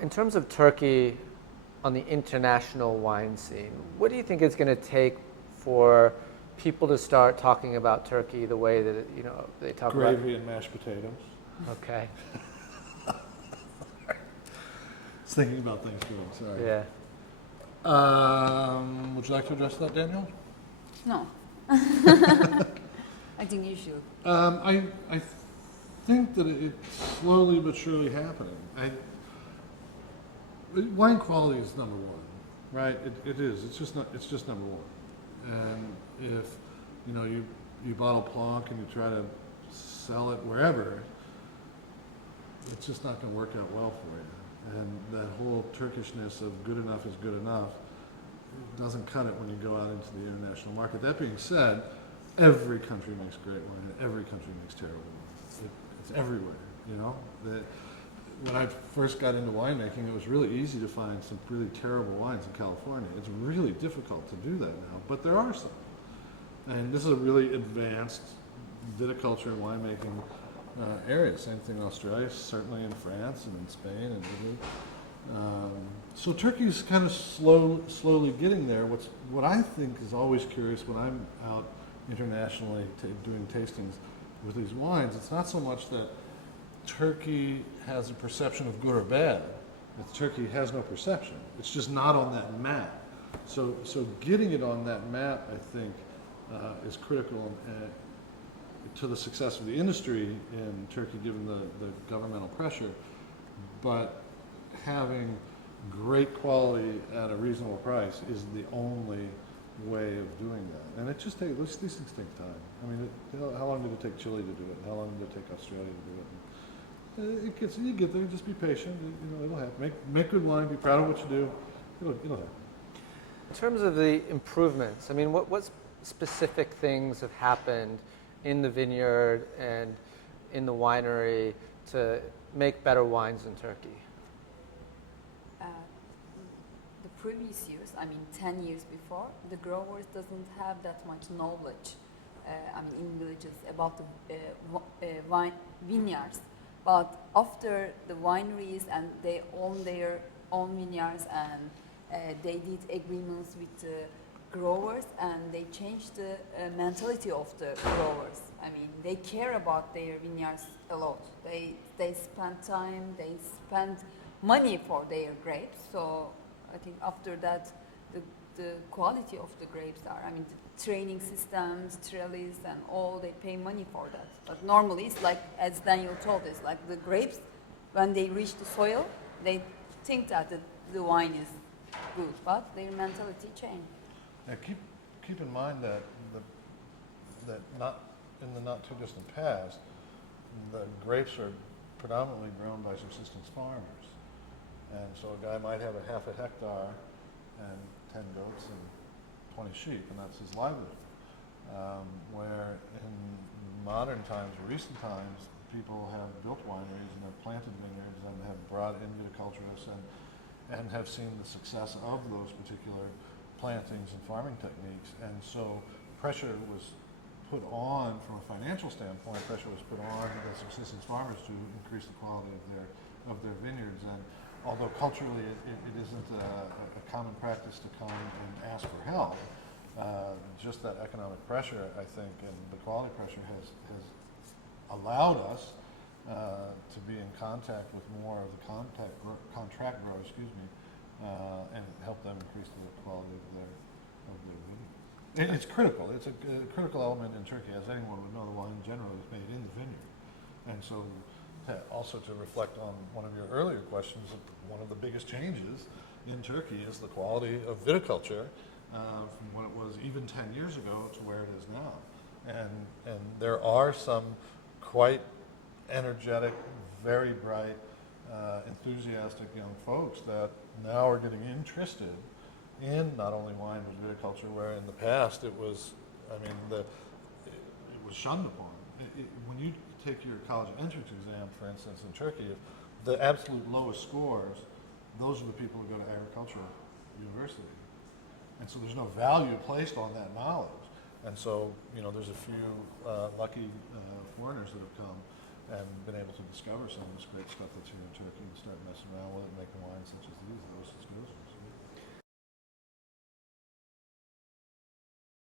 In terms of Turkey on the international wine scene, what do you think it's going to take for people to start talking about Turkey the way that they talk about? Gravy and mashed potatoes. Okay. Just thinking about Thanksgiving, sorry. Yeah. Would you like to address that, Daniel? No. I think you should. I think that it's slowly but surely happening. Wine quality is number one, right? It is. It's just number one. And if you bottle Plonk and you try to sell it wherever, it's just not going to work out well for you. And that whole Turkishness of good enough is good enough doesn't cut it when you go out into the international market. That being said, every country makes great wine, and every country makes terrible wine. It's everywhere, When I first got into winemaking, it was really easy to find some really terrible wines in California. It's really difficult to do that now, but there are some. And this is a really advanced viticulture and winemaking area. Same thing in Australia, certainly in France and in Spain and Italy. So Turkey's kind of slowly getting there. What I think is always curious when I'm out internationally doing tastings with these wines, it's not so much that Turkey has a perception of good or bad. It's Turkey has no perception. It's just not on that map. So getting it on that map, I think, is critical to the success of the industry in Turkey, given the governmental pressure. But having great quality at a reasonable price is the only way of doing that. And it just these things take time. I mean, how long did it take Chile to do it? How long did it take Australia to do it? You get there. Just be patient. It'll happen. Make good wine. Be proud of what you do. It'll happen. In terms of the improvements, I mean, what specific things have happened in the vineyard and in the winery to make better wines in Turkey? The previous years, 10 years before, the growers doesn't have that much knowledge, in villages about the wine vineyards. But after the wineries and they own their own vineyards and they did agreements with the growers and they changed the mentality of the growers. They care about their vineyards a lot. They spend time, they spend money for their grapes. So I think after that, the quality of the grapes are, the training systems, trellis and all, they pay money for that. But normally it's like, as Daniel told us, like the grapes, when they reach the soil, they think that the wine is good, but their mentality changed. Yeah, keep in mind that not in the not too distant past, the grapes are predominantly grown by subsistence farmers. And so a guy might have a half a hectare and 10 goats and 20 sheep, and that's his livelihood. Where in modern times, or recent times, people have built wineries and have planted vineyards and have brought in viticulturists and have seen the success of those particular plantings and farming techniques. And so pressure was put on, from a financial standpoint, pressure was put on the subsistence farmers to increase the quality of their vineyards. And although culturally it isn't a common practice to come and ask for help, just that economic pressure, I think, and the quality pressure has allowed us to be in contact with more of the contract growers, and help them increase the quality of their vineyard. It's critical. It's a critical element in Turkey, as anyone would know. The wine generally is made in the vineyard, and so also to reflect on one of your earlier questions, one of the biggest changes in Turkey is the quality of viticulture from what it was even 10 years ago to where it is now. And there are some quite energetic, very bright, enthusiastic young folks that now are getting interested in not only wine but viticulture, where in the past it was, it was shunned upon. When you take your college entrance exam, for instance, in Turkey, the absolute lowest scores, those are the people who go to agricultural university. And so there's no value placed on that knowledge. And so, there's a few lucky foreigners that have come and been able to discover some of this great stuff that's here in Turkey and start messing around with it, making wines that